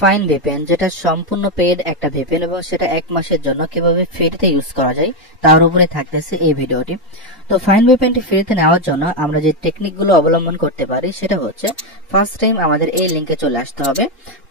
Fine VPN, যেটা সম্পূর্ণ paid একটা ভিপিএন এবং সেটা 1 মাসের জন্য কিভাবে ফ্রিতে ইউজ করা যায় তার উপরে থাকতেছে এই ভিডিওটি। তো ফাইন ভিপিএনটি ফ্রিতে নেওয়ার জন্য আমরা যে টেকনিকগুলো অবলম্বন করতে পারি সেটা হচ্ছে, ফার্স্ট টাইম আমাদের এই লিংকে চলে আসতে হবে।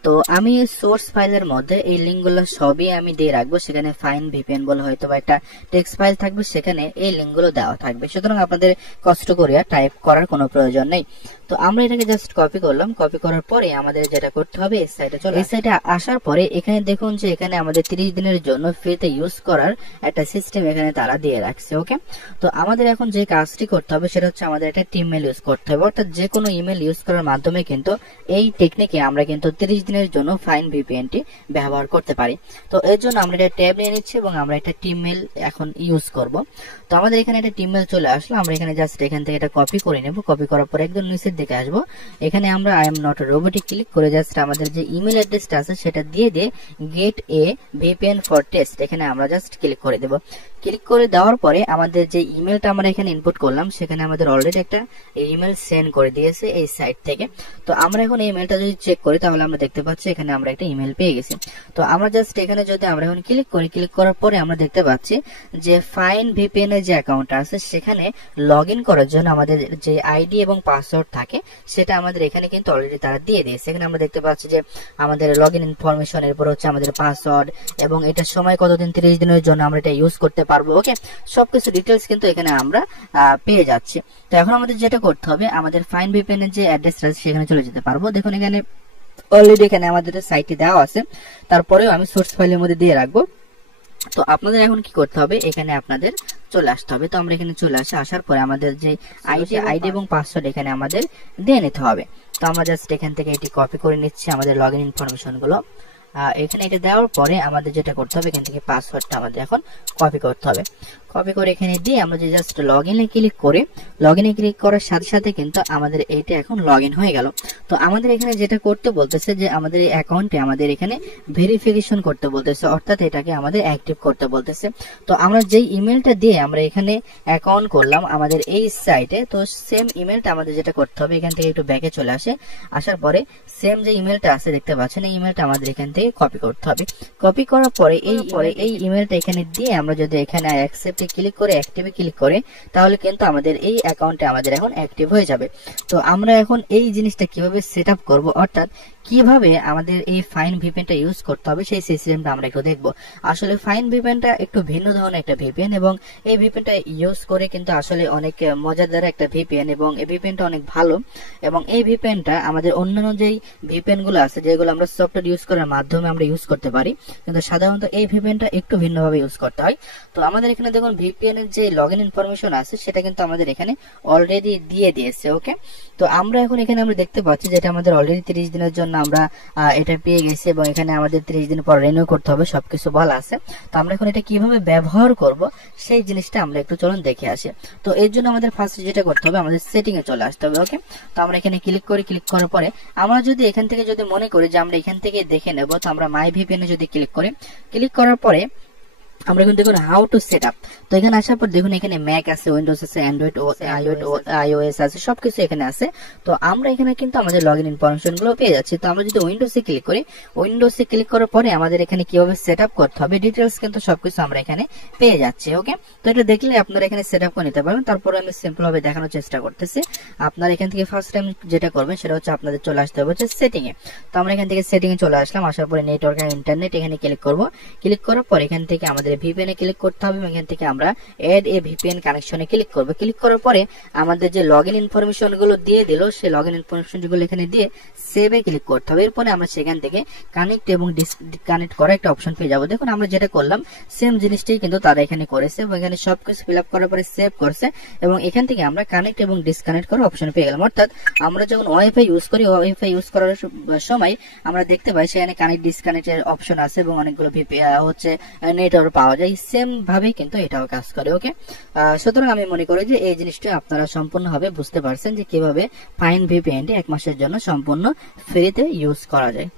তো আমি সোর্স ফাইলের মধ্যে এই লিঙ্কগুলো সবই আমি দিয়ে রাখবো। সেখানে ফাইন ভিপিএন বলে হয়তো বা একটা টেক্সট ফাইল থাকবে, সেখানে এই লিঙ্কগুলো দেওয়া থাকবে, সুতরাং আপনাদের কষ্ট করিয়া টাইপ করার কোনো প্রয়োজন নেই। তো আমরা এটাকে জাস্ট কপি করলাম। কপি করার পরে আমাদের যেটা করতে হবে, এই সাইটে চলে, এই সাইটে আসার পরে এখানে দেখুন যে এখানে আমাদের 30 দিনের জন্য ফ্রিতে ইউজ করার একটা সিস্টেম এখানে তারা দিয়ে রাখছে। ওকে, তো আমাদের এখন যে কাজটি করতে হবে সেটা হচ্ছে আমাদের একটা টিমেল ইউজ করতে হবে, অর্থাৎ যে কোনো ইমেল ইউজ করার মাধ্যমে কিন্তু এই টেকনিকে আমরা কিন্তু 30 দিনের জন্য ফাইন ভিপিএনটি ব্যবহার করতে পারি। তো এর জন্য আমরা একটা ট্যাব নিয়ে নিচ্ছি এবং আমরা একটা টিমেল এখন ইউজ করব। তো আমাদের এখানে একটা টিমেল চলে আসলো, আমরা এখানে জাস্ট এখান থেকে এটা কপি করে নেব। কপি করার পর একদম নিচের দিকে আসবো, এখানে আমরা আই এম নট এ রোবটে ক্লিক করে জাস্ট আমাদের যে ইমেল অ্যাড্রেসটা আছে সেটা দিয়ে get a VPN for test এখানে আমরা জাস্ট ক্লিক করে দেব। ক্লিক করে দেওয়ার পরে আমাদের যে ইমেলটা আমরা এখানে ইনপুট করলাম সেখানে আমাদের অলরেডি একটা ইমেল সেন্ড করে দিয়েছে এই সাইট থেকে। তো আমরা এখন এই ইমেলটা যদি চেক করি তাহলে আমরা দেখতে পাচ্ছি এখানে আমরা একটা ইমেল পেয়ে গেছি। তো আমরা জাস্ট এখানে যদি আমরা এখন ক্লিক করি, ক্লিক করার পরে আমরা দেখতে পাচ্ছি যে ফাইন ভিপিএন এর যে অ্যাকাউন্ট আছে সেখানে লগ ইন করার জন্য আমাদের যে আইডি এবং পাসওয়ার্ড থাকে সেটা আমাদের এখানে কিন্তু অলরেডি তারা দিয়ে দিয়েছে। এখানে আমরা দেখতে পাচ্ছি যে আমাদের লগ ইন ইনফরমেশন, এরপর হচ্ছে আমাদের পাসওয়ার্ড এবং এটার সময় কতদিন, 30 দিনের জন্য আমরা এটা ইউজ করতে পারবো। ওকে, সবকিছু ডিটেলস কিন্তু এখানে আমরা পেয়ে যাচ্ছি। তো এখন আমাদের যেটা করতে হবে, আমাদের ফাইন ভিপিএন এর যে অ্যাড্রেসটা সেখানে চলে যেতে পারবো। দেখুন এখানে অলরেডি এখানে আমাদের সাইটে দেওয়া আছে, তারপরেও আমি সোর্স ফাইলের মধ্যে দিয়ে রাখবো। তো আপনাদের এখন কি করতে হবে, এখানে আপনাদের চলে আসতে হবে। তো আমরা এখানে চলে আসার পরে আমাদের যে আইডি এবং পাসওয়ার্ড এখানে আমাদের দিয়ে নিতে হবে। তো আমরা জাস্ট এখান থেকে এটি কপি করে নিচ্ছি আমাদের লগ ইন ইনফরমেশন গুলো। এখানে এটা দেওয়ার পরে আমাদের যেটা করতে হবে, এখান থেকে পাসওয়ার্ডটা আমাদের এখন কপি করতে হবে। কপি করে এখানে দিয়ে আমরা যে জাস্ট লগ ইনে ক্লিক করে, লগ ইনে ক্লিক করার সাথে সাথে কিন্তু আমাদের এইটা এখন লগ ইন হয়ে গেল। তো আমাদের এখানে যেটা করতে বলতেছে যে আমাদের এই অ্যাকাউন্টে আমাদের এখানে ভেরিফিকেশন করতে বলতেছে, অর্থাৎ এটাকে আমাদের অ্যাক্টিভ করতে বলতেছে। তো আমরা যেই ইমেলটা দিয়ে আমরা এখানে অ্যাকাউন্ট করলাম আমাদের এই সাইটে, তো সেম ইমেলটা আমাদের যেটা করতে হবে, এখান থেকে একটু ব্যাকে চলে আসার পরে সেম যে ইমেলটা আছে দেখতে পাচ্ছেন, এই ইমেলটা আমাদের এখান থেকে কপি করতে হবে। কপি করার পরে এই ইমেলটা এখানে দিয়ে আমরা যদি এখানে অ্যাকসেপ্ট ক্লিক করে অ্যাক্টিভে ক্লিক করে, তাহলে কিন্তু আমাদের এই অ্যাকাউন্টে আমাদের এখন অ্যাক্টিভ হয়ে যাবে। তো আমরা এখন এই জিনিসটা কিভাবে সেট আপ করবো, অর্থাৎ কিভাবে আমাদের এই ফাইন ভিপিএনটা ইউজ করতে হবে সেই সিস্টেমটা আমরা একটু দেখব। আসলে ফাইন ভিপিএনটা একটু ভিন্ন ধরনের একটা ভিপিএন এবং এই ভিপিএনটা ইউজ করে কিন্তু আসলে অনেক মজাদার একটা ভিপিএন এবং এই ভিপিএনটা অনেক ভালো। এবং এই ভিপিএনটা আমাদের অন্যান্য যেই ভিপিএন গুলো আছে যেগুলো আমরা সফটওয়্যার ইউজ করার মাধ্যমে আমরা ইউজ করতে পারি, কিন্তু সাধারণত এই ভিপিএনটা একটু ভিন্নভাবে ইউজ করতে হয়। তো আমাদের এখানে দেখুন ভিপিএন এর যে লগ ইন ইনফরমেশন আছে সেটা কিন্তু আমাদের এখানে অলরেডি দিয়ে দিয়েছে। ওকে, তো আমরা এখন এখানে আমরা দেখতে পাচ্ছি যেটা আমাদের অলরেডি 30 দিনের জন্য আমরা এটা পেয়ে গেছি এবং এখানে আমাদের 30 দিন পর রিনিউ করতে হবে, সবকিছু বলা আছে। তো আমরা এখন এটা কিভাবে ব্যবহার করব সেই জিনিসটা আমরা একটু চলুন দেখে আসি। তো এর জন্য আমাদের ফার্স্ট যেটা করতে হবে, আমাদের সেটিং এ চলে আসতে হবে। ওকে, তো আমরা এখানে ক্লিক ক্লিক করার পরে আমরা যদি এখান থেকে যদি মনে করি যে আমরা এখান থেকে দেখে নেব, তো আমরা মাই ভিপিএন এ যদি ক্লিক করি, ক্লিক করার পরে আমরা এখন দেখুন হাউ টু সেট আপ। তো এখানে আসার পর দেখুন এখানে ম্যাক আছে, উইন্ডোজ আছে, অ্যান্ড্রয়েড আইওএস আছে, সবকিছু এখানে আছে। তো আমরা এখানে কিন্তু আমাদের লগ ইন ইনফরমেশন গুলো পেয়ে যাচ্ছি। তো আমরা যদি উইন্ডোজে ক্লিক করি, উইন্ডোজে ক্লিক করার পরে আমাদের এখানে কিভাবে সেট আপ করতে হবে ডিটেলস কিন্তু সবকিছু আমরা এখানে পেয়ে যাচ্ছি। ওকে, তো এটা দেখলে আপনারা এখানে সেট আপ করে নিতে পারবেন। তারপরে আমি সিম্পল ভাবে দেখানোর চেষ্টা করতেছি। আপনারা এখান থেকে ফার্স্ট টাইম যেটা করবেন সেটা হচ্ছে আপনাদের চলে আসতে হবে হচ্ছে সেটিং এ। তো আমরা এখান থেকে সেটিং এ চলে আসলাম, আসার পরে নেটওয়ার্ক আর ইন্টারনেট এখানে ক্লিক করব। ক্লিক করার পর এখান থেকে আমাদের ভিপিএন এ ক্লিক করতে হবে, এখান থেকে আমরা এড এ ভিপিএন কানেকশনে ক্লিক করব। ক্লিক করার পরে আমাদের যে লগ ইন ইনফরমেশন গুলো দিয়ে দিল সেই লগ ইন ইনফরমেশন গুলো এখানে দিয়ে সেভ এ ক্লিক করতে হবে। এরপরে আমরা সেখান থেকে কানেক্ট এবং ডিসকানেক্ট করার একটা অপশন পেয়ে যাবো। দেখুন আমরা যেটা করলাম সেম জিনিসটাই কিন্তু তারা এখানে করেছে এবং এখানে সবকিছু ফিল আপ করার পরে সেভ করছে এবং এখান থেকে আমরা কানেক্ট এবং ডিসকানেক্ট করার অপশন পেয়ে গেলাম। অর্থাৎ আমরা যখন ওয়াইফাই ইউজ করি, ওয়াইফাই ইউজ করার সময় আমরা দেখতে পাই সেখানে কানেক্ট ডিসকানেক্টের অপশন আছে এবং অনেকগুলো হচ্ছে নেটওয়ার্ক পাওয়া যায়। সেম ভাবে কিন্তু এটাও কাজ করে। ওকে, সুতরাং আমি মনে করি যে এই জিনিসটা আপনারা সম্পূর্ণভাবে বুঝতে পারছেন যে কিভাবে ফাইন ভিপিএনটি 1 মাসের জন্য সম্পূর্ণ ফ্রিতে ইউজ করা যায়।